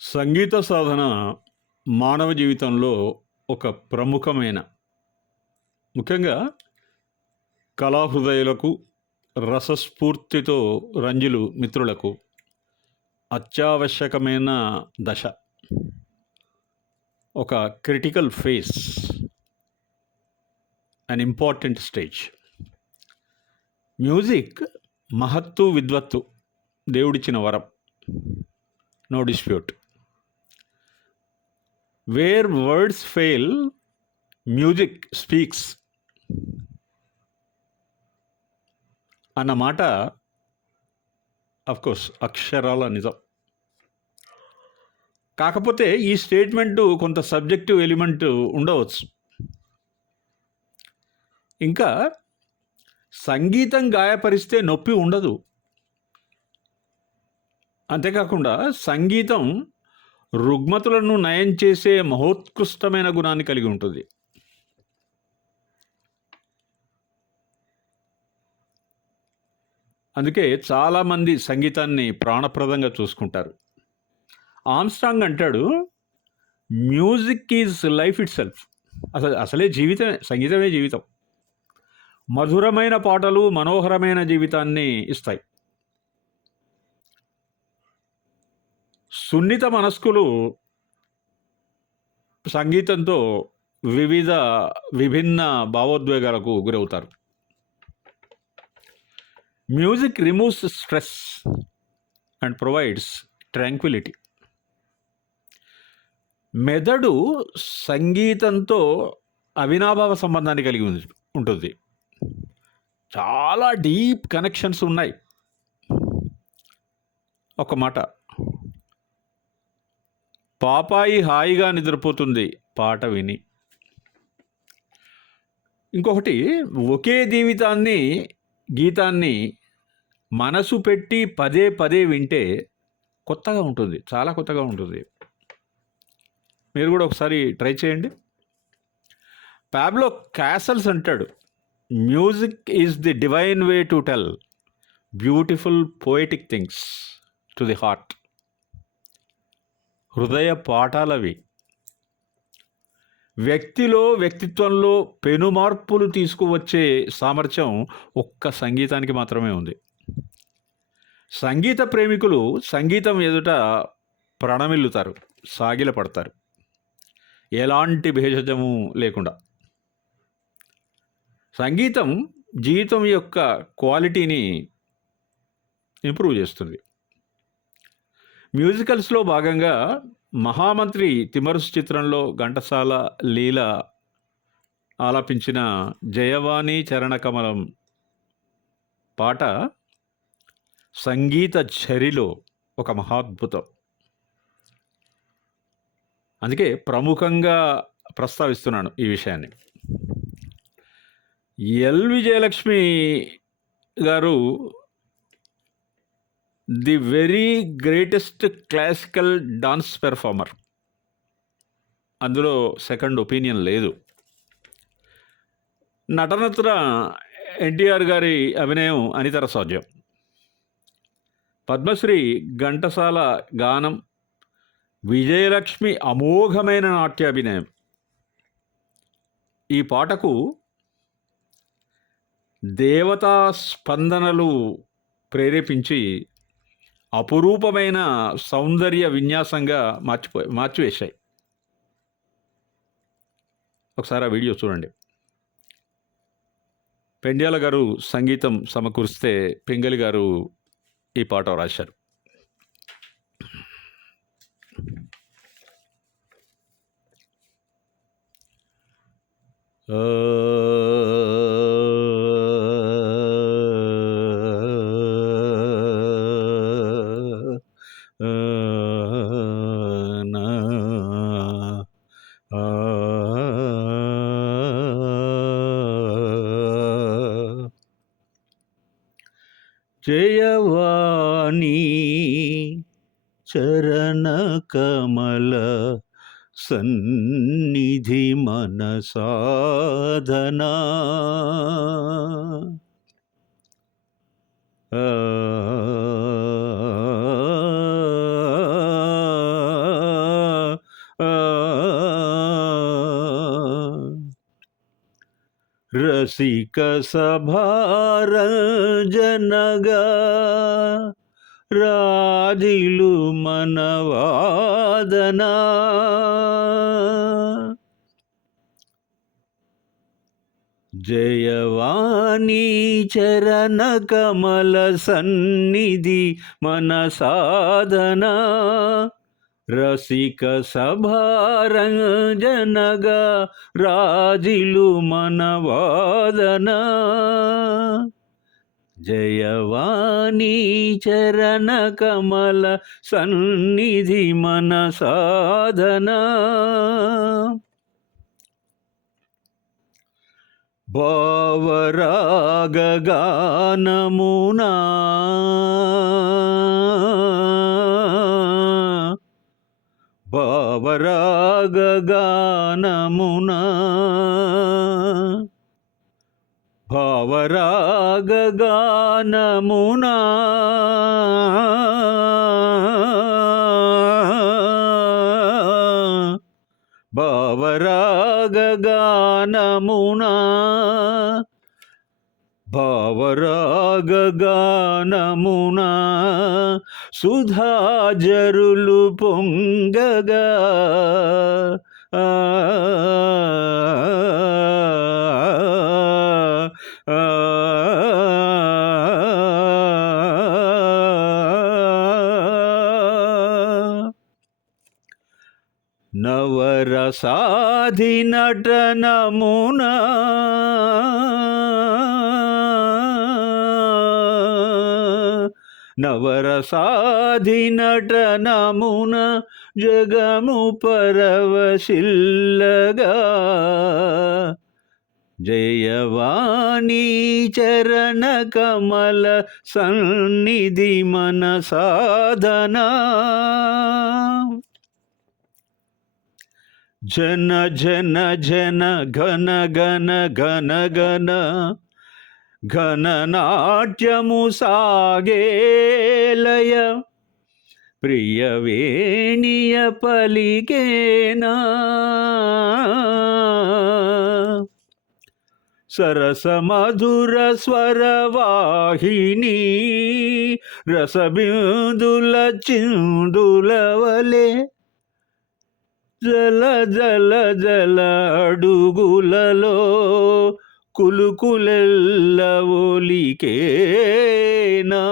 సంగీత సాధన మానవ జీవితంలో ఒక ప్రముఖమైన ముఖ్యంగా కళాహృదయులకు రసస్ఫూర్తితో రంజులు మిత్రులకు అత్యావశ్యకమైన దశ. ఒక critical phase and important stage music మహత్తు విద్వత్తు దేవుడిచ్చిన వరం. No dispute. Where words fail music speaks అన్న మాట కోర్స్ అక్షరాల నిజం. కాకపోతే ఈ స్టేట్మెంటు కొంత సబ్జెక్టివ్ ఎలిమెంట్ ఉండవచ్చు. ఇంకా సంగీతం గాయపరిస్తే నొప్పి ఉండదు. అంతేకాకుండా సంగీతం రుగ్మతులను నయం చేసే మహోత్కృష్టమైన గుణాన్ని కలిగి ఉంటుంది. అందుకే చాలామంది సంగీతాన్ని ప్రాణప్రదంగా చూసుకుంటారు. ఆమ్స్ట్రాంగ్ అంటాడు music is life itself అసలు అసలే జీవితమే సంగీతమే జీవితం. మధురమైన పాటలు మనోహరమైన జీవితాన్ని ఇస్తాయి. సున్నిత మనస్కులు సంగీతంతో వివిధ విభిన్న భావోద్వేగాలకు గురవుతారు. Music removes stress and provides tranquillity మెదడు సంగీతంతో అవినాభావ సంబంధాన్ని కలిగి ఉంది ఉంటుంది. చాలా డీప్ కనెక్షన్స్ ఉన్నాయి. ఒక మాట. పాపాయి హాయిగా నిద్రపోతుంది. పాట విని. ఇంకొకటి ఒకే జీవితాన్ని గీతాన్ని మనసు పెట్టి పదే పదే వింటే కొత్తగా ఉంటుంది. చాలా కొత్తగా ఉంటుంది. మీరు కూడా ఒకసారి ట్రై చేయండి. ప్యాబ్లో క్యాసల్స్ అంటాడు music is the divine way to tell beautiful poetic things to the heart హృదయ పాఠాలవి. వ్యక్తిలో వ్యక్తిత్వంలో పెనుమార్పులు తీసుకువచ్చే సామర్థ్యం ఒక్క సంగీతానికి మాత్రమే ఉంది. సంగీత ప్రేమికులు సంగీతం ఎదుట ప్రణమిల్లుతారు సాగిల పడతారు. ఎలాంటి భేషజము లేకుండా. సంగీతం జీవితం యొక్క క్వాలిటీని ఇంప్రూవ్ చేస్తుంది. మ్యూజికల్స్లో భాగంగా మహామంత్రి తిమరుస్ చిత్రంలో ఘంటసాల లీల ఆలపించిన జయవాణి చరణకమలం పాట సంగీత చరిలో ఒక మహాద్భుతం. అందుకే ప్రముఖంగా ప్రస్తావిస్తున్నాను ఈ విషయాన్ని. L. Vijayalakshmi garu the very greatest classical dance performer. అందులో సెకండ్ ఒపీనియన్ లేదు. నటనత్ర ఎన్టీఆర్ గారి అభినయం అనితర సాధ్యం పద్మశ్రీ ఘంటసాల గానం విజయలక్ష్మి అమోఘమైన నాట్యాభినయం ఈ పాటకు దేవతా స్పందనలు ప్రేరేపించి అపురూపమైన సౌందర్య విన్యాసంగా మార్చిపో మార్చివేశాయి. ఒకసారి ఆ వీడియో చూడండి. పెండ్యాల గారు సంగీతం సమకూరిస్తే పింగలి గారు ఈ పాట రాశారు. జయవాణి చరణకమల సన్నిధి మన సాధనా. రసిక సభారంజనగా రాజిలు మనవాదనా. జయవాణి చరణ కమల సన్నిధి మన సాధనా. రసిక సభారంజనగా రాజిలు మనవాదన. జయవాణి చరణ కమల సన్నిధి మన సాధన. భావరాగగానమునా భావరాగగానమున. భావరాగగానమున. భావరాగగానమున. భావరాగగానమునా. సుధాజరులు పొంగగా నవరసాధి నటనమునా నవరసాధి నటనమున జగము పరవశిల్లగా. జయవాణి చరణ కమల సన్నిధి మన సాధనా. జన జన జన ఘన ఘన ఘన ఘన ఘననాట్యము సాగేలయ. ప్రియవేణియ పలికేనా? సరస మధుర స్వరవాహిని రసబిందుల చిందులవలే జల జల జల అడుగులలో కులుకులెల్ల ఒలికేనా?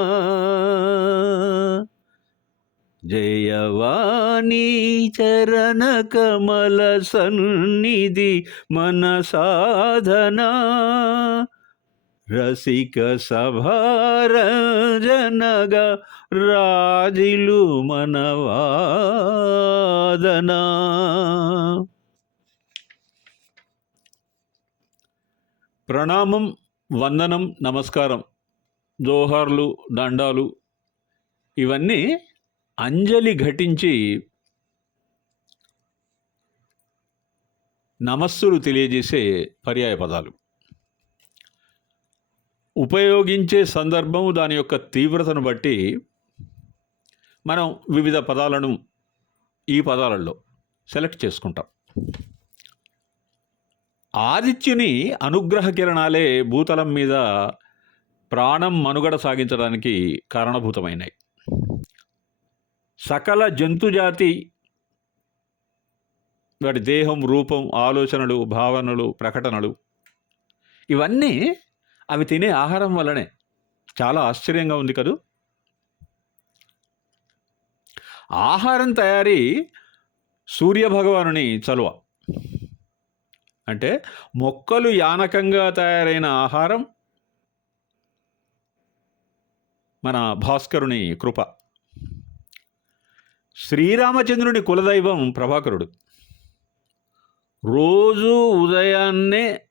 జయవాణి చరణ కమల సన్నిధి మన సాధనా. రసిక సభారంజనగా రాజిలు మనవాదనా ప్రణామం వందనం నమస్కారం జోహార్లు దండాలు ఇవన్నీ అంజలి ఘటించి నమస్సులు తెలియజేసే పర్యాయ పదాలు. ఉపయోగించే సందర్భం దాని యొక్క తీవ్రతను బట్టి మనం వివిధ పదాలను ఈ పదాలలో సెలెక్ట్ చేసుకుంటాం. ఆదిత్యుని అనుగ్రహ కిరణాలే భూతలం మీద ప్రాణం మనుగడ సాగించడానికి కారణభూతమైనాయి. సకల జంతుజాతి వాటి దేహం రూపం ఆలోచనలు భావనలు ప్రకటనలు ఇవన్నీ అవి తినే ఆహారం వల్లనే చాలా ఆశ్చర్యంగా ఉంది కదూ? ఆహారం తయారీ సూర్యభగవానుని చలువ. అంటే మొక్కలు యానకంగా తయారైన ఆహారం మన భాస్కరుని కృప. శ్రీరామచంద్రుని కులదైవం ప్రభాకరుడు. రోజు ఉదయాన్నే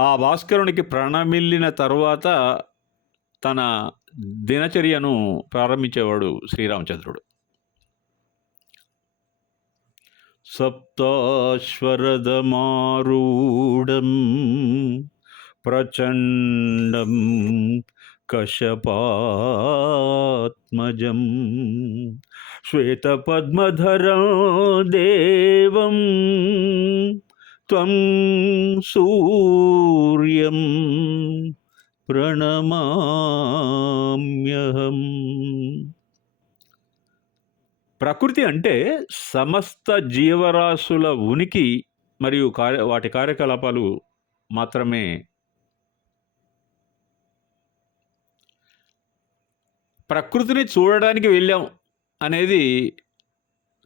ఆ భాస్కరునికి ప్రణమిల్లిన తరువాత తన దినచర్యను ప్రారంభించేవాడు శ్రీరామచంద్రుడు. சப்தாஸ்வரதமாரூடம் பிரச்சண்டம் कशपात्मजं श्वेतपद्मधरा देवं त्वं सूर्यं प्रणमाम्यहम् ప్రకృతి అంటే సమస్త జీవరాశుల ఉనికి మరియు కార్య వాటి కార్యకలాపాలు మాత్రమే. ప్రకృతిని చూడడానికి వెళ్ళాం అనేది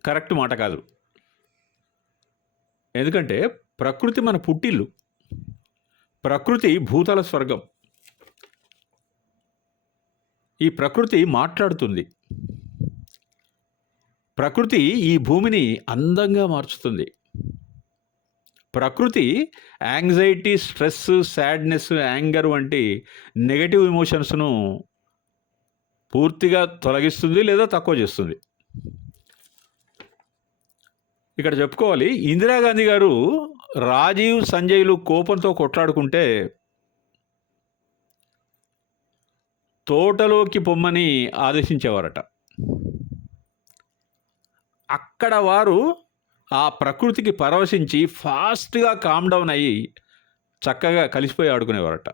కరెక్ట్ మాట కాదు. ఎందుకంటే ప్రకృతి మన పుట్టిల్లు. ప్రకృతి భూతల స్వర్గం. ఈ ప్రకృతి మాట్లాడుతుంది. ప్రకృతి ఈ భూమిని అందంగా మార్చుతుంది. ప్రకృతి యాంగ్జైటీ స్ట్రెస్ సాడ్నెస్ యాంగర్ వంటి నెగటివ్ ఎమోషన్స్ను పూర్తిగా తొలగిస్తుంది లేదా తక్కువ చేస్తుంది. ఇక్కడ చెప్పుకోవాలి ఇందిరాగాంధీ గారు రాజీవ్ సంజయ్లు కోపంతో కొట్లాడుకుంటే తోటలోకి పొమ్మని ఆదేశించేవారట. అక్కడ వారు ఆ ప్రకృతికి పరవశించి ఫాస్ట్గా కామ్ డౌన్ అయ్యి చక్కగా కలిసిపోయి ఆడుకునేవారట.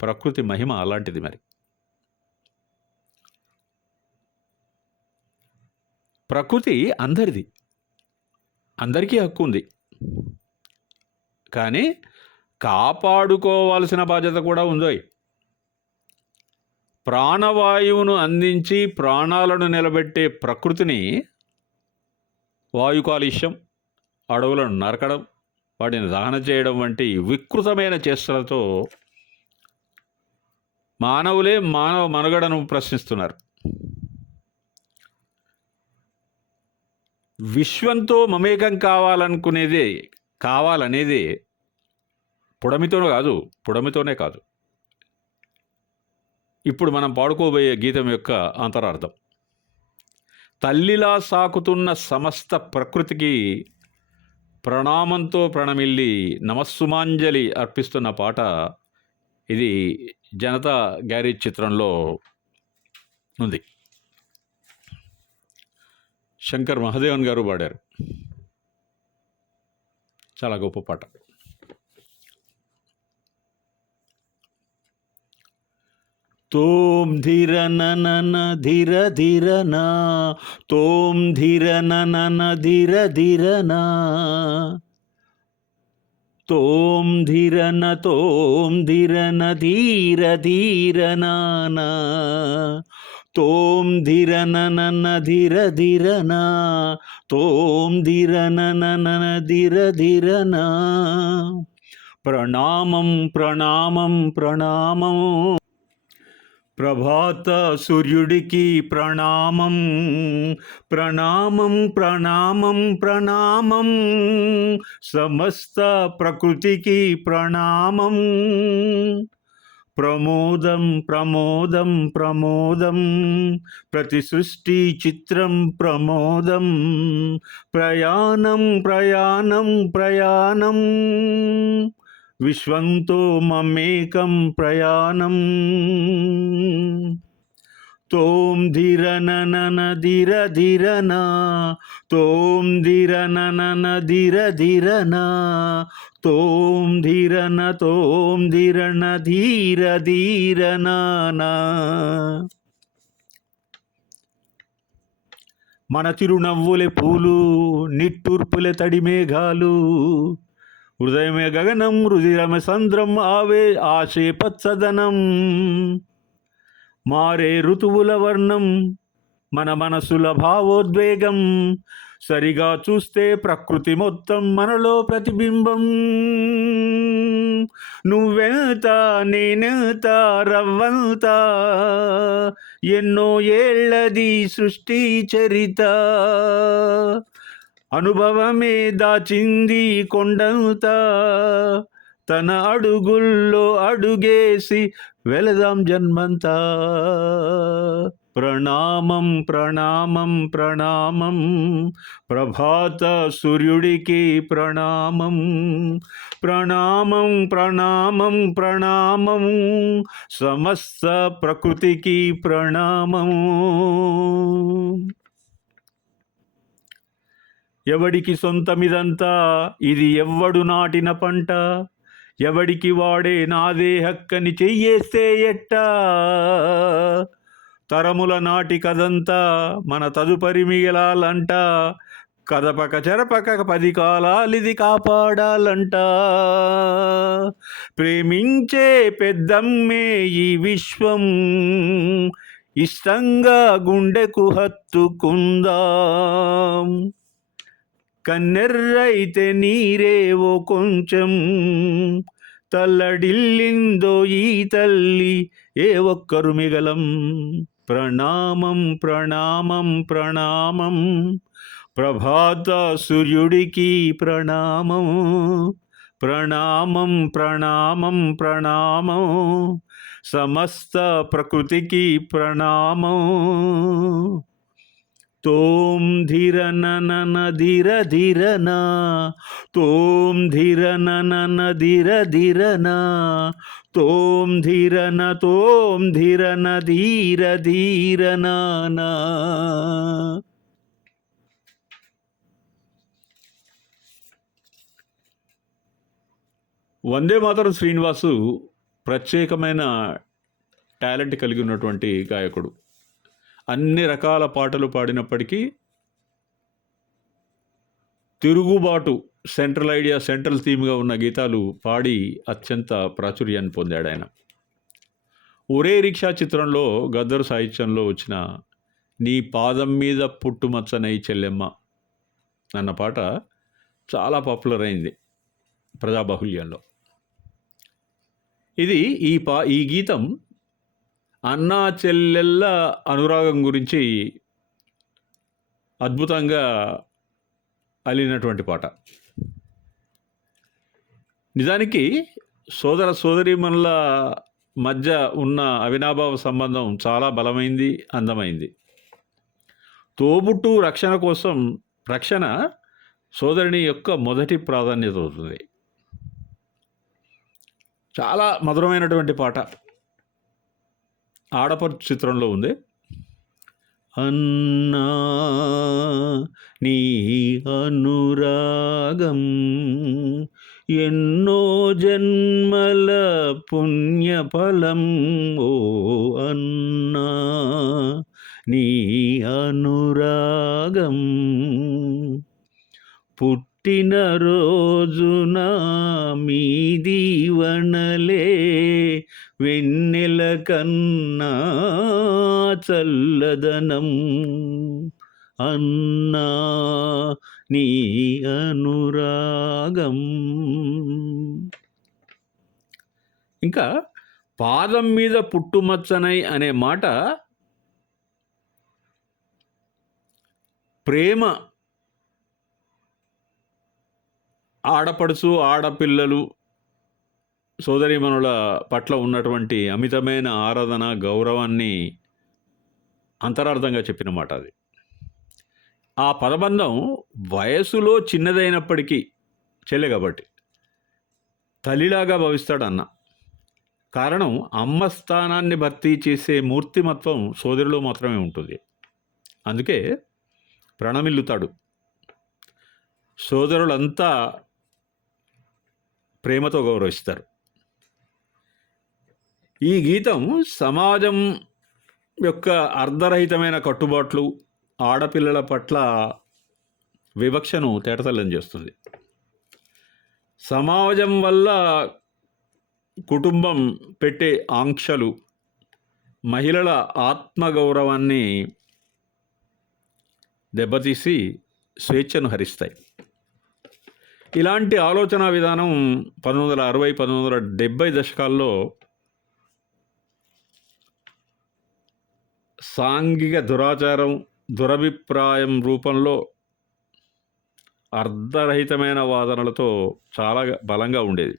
ప్రకృతి మహిమ అలాంటిది మరి. ప్రకృతి అందరిది. అందరికీ హక్కు ఉంది. కానీ కాపాడుకోవాల్సిన బాధ్యత కూడా ఉందోయ్. ప్రాణవాయువును అందించి ప్రాణాలను నిలబెట్టే ప్రకృతిని వాయు కాలుష్యం అడవులను నరకడం వాటిని దహన చేయడం వంటి వికృతమైన చేష్టలతో మానవులే మానవ మనుగడను ప్రశ్నిస్తున్నారు. విశ్వంతో మమేకం కావాలనుకునేదే కావాలనేది పుడమితోనే కాదు పుడమితోనే కాదు. ఇప్పుడు మనం పాడుకోబోయే గీతం యొక్క అంతరార్థం. తల్లిలా సాకుతున్న సమస్త ప్రకృతికి ప్రణామంతో ప్రణమిల్లి నమస్సుమాంజలి అర్పిస్తున్న పాట ఇది జనతా గ్యారేజ్ చిత్రంలో ఉంది. శంకర్ మహదేవన్ గారు పాడారు. చాలా గొప్ప పాట. తోం ధిర నన ధిర ధిర నా తోం ధిర నన ధిర ధిర నా. తోం ధిర న తోం ధిర న ధీర ధీర నానా తోం ధిర నన ధిర ధిర నా తోం ధిర నన ధిర ధిర నా. ప్రణామం ప్రణామం ప్రణామం. ప్రభాత సూర్యుడికి ప్రణామం ప్రణామం ప్రణామం ప్రణామం సమస్త ప్రకృతికి ప్రణామం. ప్రమోదం ప్రమోదం ప్రమోదం ప్రతి సృష్టి చిత్రం ప్రమోదం ప్రయాణం ప్రయాణం ప్రయాణం. విశ్వంతో మమేకం ప్రయాణం. తోం ధిరనన ధిర ధిర తోం ధిరనన ధిర ధిర తోం ధిరన న తోం ధిరణ ధీర ధీర మన చిరునవ్వులే పూలు నిట్టూర్పులే తడి మేఘాలు హృదయమే గగనం రుధిరమే సంద్రం ఆవే ఆశే పచ్చదనం. మారే ఋతువుల వర్ణం మన మనసుల భావోద్వేగం. సరిగా చూస్తే ప్రకృతి మొత్తం మనలో ప్రతిబింబం. నువ్వెంత నేనెంత రవ్వంత ఎన్నో ఏళ్ళది సృష్టి చరిత. అనుభవమే దాచింది కొండంత. తన అడుగుల్లో అడుగేసి వెళదాం జన్మంతా. ప్రణామం ప్రణామం ప్రణామం. ప్రభాత సూర్యుడికి ప్రణామం. ప్రణామం ప్రణామం ప్రణామం. సమస్త ప్రకృతికి ప్రణామం. ఎవడికి సొంతమిదంతా? ఇది ఎవ్వడు నాటిన పంట. ఎవడికి వాడే నాదే హక్కని చెయ్యేస్తే ఎట్టా? తరముల నాటి కదంతా మన తదుపరి మిగలాలంట. కదపక చెరపక పది కాలాలిది కాపాడాలంట. ప్రేమించే పెద్దమ్మే ఈ విశ్వం. ఇష్టంగా గుండెకు హత్తుకుందాం. కన్నెర్రైతే నీరేవో కొంచెం తల్లడిల్లిందో ఈ తల్లి ఏ ఒక్కరు మిగలం. ప్రణామం ప్రణామం ప్రణామం ప్రభాత సూర్యుడికి ప్రణామం. ప్రణామం ప్రణామం ప్రణామం సమస్త ప్రకృతికి ప్రణామం. తోం ధిర నన ధిర ధిరన తోం ధిర నన ధిర ధిరన తోం ధిరన తోం ధిరన ధీర ధీరన వందే మాతరం శ్రీనివాసు ప్రత్యేకమైన టాలెంట్ కలిగి ఉన్నటువంటి గాయకుడు. అన్ని రకాల పాటలు పాడినప్పటికీ తిరుగుబాటు సెంట్రల్ ఐడియా సెంట్రల్ థీమ్గా ఉన్న గీతాలు పాడి అత్యంత ప్రాచుర్యాన్ని పొందాడు ఆయన. ఒరే రిక్షా చిత్రంలో గద్దరు సాహిత్యంలో వచ్చిన నీ పాదం మీద పుట్టుమచ్చనై చెల్లెమ్మ అన్న పాట చాలా పాపులర్ అయింది ప్రజాబాహుల్యంలో. ఇది ఈ పా ఈ గీతం అన్నా చెల్లెళ్ళ అనురాగం గురించి అద్భుతంగా అల్లినటువంటి పాట. నిజానికి సోదర సోదరీమణుల మధ్య ఉన్న అవినాభావ సంబంధం చాలా బలమైంది అందమైంది. తోబుట్టు రక్షణ కోసం రక్షణ సోదరుని యొక్క మొదటి ప్రాధాన్యత అవుతుంది. చాలా మధురమైనటువంటి పాట. ఆడపడు చిత్రంలో ఉంది. అన్నా నీ అనురాగం ఎన్నో జన్మల పుణ్యఫలం. ఓ అన్నా నీ అనురాగం పుట్టిన రోజున మీ దీవనలే వెన్నెల కన్నా చల్లదనం. అన్నా నీ అనురాగం. ఇంకా పాదం మీద పుట్టుమచ్చనై అనే మాట ప్రేమ ఆడపడుచు ఆడపిల్లలు సోదరీమణుల పట్ల ఉన్నటువంటి అమితమైన ఆరాధన గౌరవాన్ని అంతరార్థంగా చెప్పిన మాట అది. ఆ పదబంధం వయసులో చిన్నదైనప్పటికీ చెల్లె కాబట్టి తల్లిలాగా భావిస్తాడు అన్న. కారణం అమ్మ స్థానాన్ని భర్తీ చేసే మూర్తిమత్వం సోదరిలో మాత్రమే ఉంటుంది. అందుకే ప్రణమిల్లుతాడు. సోదరులంతా ప్రేమతో గౌరవిస్తారు. ఈ గీతం సమాజం యొక్క అర్ధరహితమైన కట్టుబాట్లు ఆడపిల్లల పట్ల వివక్షను తేటతల్లం చేస్తుంది. సమాజం వల్ల కుటుంబం పెట్టే ఆంక్షలు మహిళల ఆత్మగౌరవాన్ని దెబ్బతీసి స్వేచ్ఛను హరిస్తాయి. ఇలాంటి ఆలోచన విధానం పంతొమ్మిది వందల అరవై పంతొమ్మిది వందల డెబ్బై దశకాల్లో సాంఘిక దురాచారం దురభిప్రాయం రూపంలో అర్ధరహితమైన వాదనలతో చాలా బలంగా ఉండేది.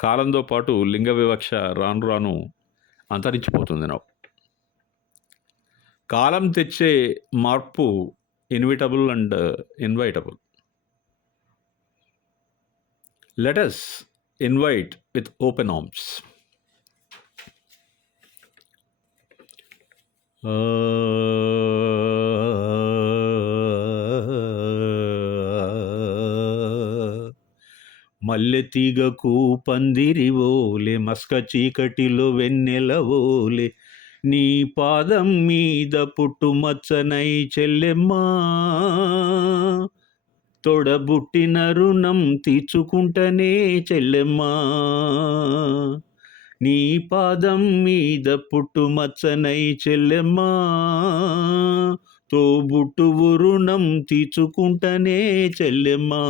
కాలంతో పాటు లింగ వివక్ష రాను రాను అంతరించిపోతుంది నా. కాలం తెచ్చే మార్పు inevitable and invitable. Let us invite with open arms మల్లె మల్లెతీగకు పందిరివోలే మస్క చీకటిలో వెన్నెలవోలే నీ పాదం మీద పుట్టుమచ్చనై చెల్లెమ్మా. తొడబుట్టిన రుణం తీర్చుకుంటనే చెల్లెమ్మా. నీ పాదం మీద పుట్టుమచ్చనై చెల్లెమ్మా తోబుట్టువు రుణం తీర్చుకుంటనే చెల్లెమ్మా.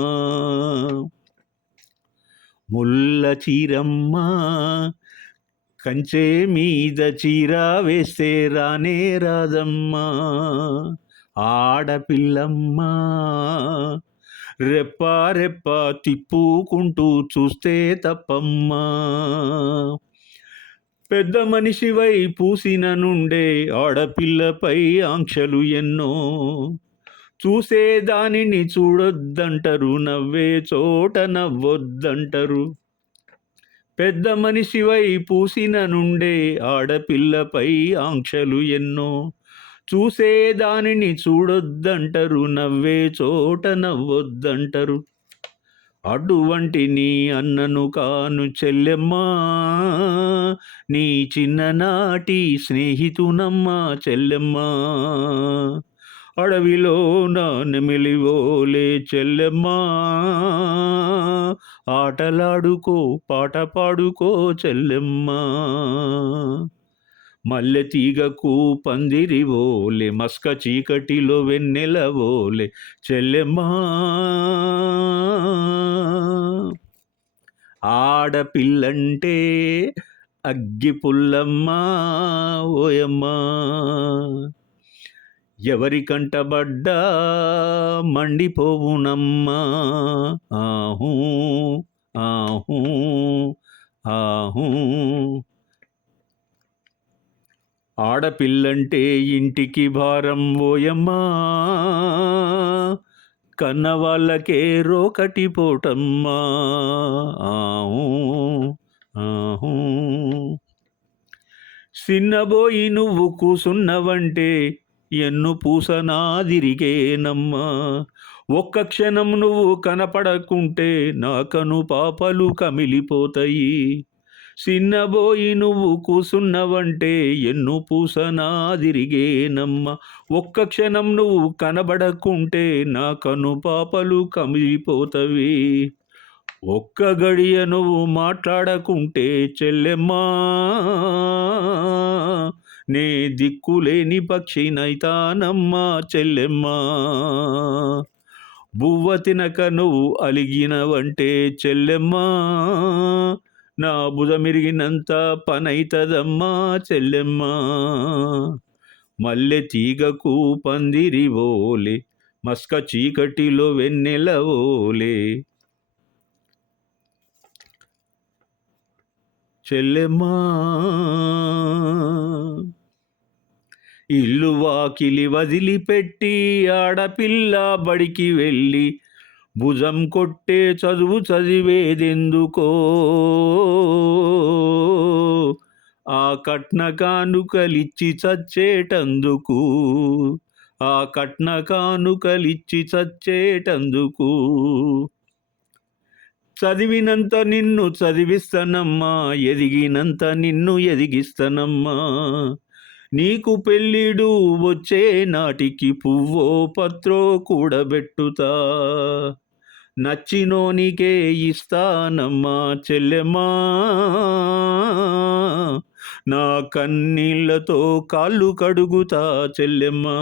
ముల్ల చీరమ్మా కంచే మీద చీర వేస్తే రానే రాదమ్మా. ఆడపిల్లమ్మా రెప్ప రెప్ప తిప్పుకుంటూ చూస్తే తప్పమ్మా. పెద్ద మనిషివై పూసిన నుండే ఆడపిల్లపై ఆంక్షలు ఎన్నో. చూసే దానిని చూడొద్దంటారు నవ్వే చోట నవ్వొద్దంటారు. పెద్ద మనిషివై పూసిన నుండే ఆడపిల్లపై ఆంక్షలు ఎన్నో. చూసే దానిని చూడొద్దంటారు నవ్వే చోట నవ్వొద్దంటారు. అటువంటి నీ అన్నను కాను చెల్లెమ్మా నీ చిన్ననాటి స్నేహితునమ్మా చెల్లెమ్మా. అడవిలో నా నెమిలివోలే చెల్లెమ్మా ఆటలాడుకో పాట పాడుకో చెల్లెమ్మా. మల్లె తీగకు పందిరివోలే మస్క చీకటిలో వెన్నెలవోలే చెల్లెమ్మా. ఆడపిల్లంటే అగ్గి పుల్లమ్మా ఓయమ్మా. ఎవరి కంటబడ్డా మండిపోవునమ్మా. ఆహూ ఆహూ ఆహూ. ఆడపిల్లంటే ఇంటికి భారం ఓయమ్మా. కన్నవాళ్ళకే రోకటి పోటమ్మా. ఆహూ ఆహూ. చిన్నబోయి నువ్వు కూసున్నవంటే ఎన్ను పూసనాదిరిగేనమ్మా. ఒక్క క్షణం నువ్వు కనపడకుంటే నా కను పాపలు కమిలిపోతాయి. చిన్నబోయి నువ్వు కూసున్నవంటే ఎన్ను పూసనాదిరిగేనమ్మా. ఒక్క క్షణం నువ్వు కనబడకుంటే నా కను పాపలు కమిలిపోతవి. ఒక్క గడియ నువ్వు మాట్లాడకుంటే చెల్లెమ్మా నే దిక్కులేని పక్షినైతానమ్మా చెల్లెమ్మా. బువ్వ తినక నువ్వు అలిగినవంటే చెల్లెమ్మా నా బుధమిరిగినంత పనైతదమ్మా చెల్లెమ్మా. మల్లె తీగకు పందిరివోలే మస్క చీకటిలో వెన్నెలవోలే చెల్లెమ్మా. ఇల్లు వాకిలి వదిలిపెట్టి ఆడపిల్ల బడికి వెళ్ళి భుజం కొట్టే చదువు చదివేదెందుకో? ఆ కట్న కానుకలిచ్చి చచ్చేటందుకు? ఆ కట్న కానుకలిచ్చి చచ్చేటందుకు? చదివినంత నిన్ను చదివిస్తానమ్మా ఎదిగినంత నిన్ను ఎదిగిస్తానమ్మా. నీకు పెళ్ళిడు వచ్చే నాటికి పువ్వో పత్రో కూడబెట్టుతా. నచ్చినోనికే ఇస్తానమ్మా చెల్లెమ్మా. నా కన్నీళ్ళతో కాళ్ళు కడుగుతా చెల్లెమ్మా.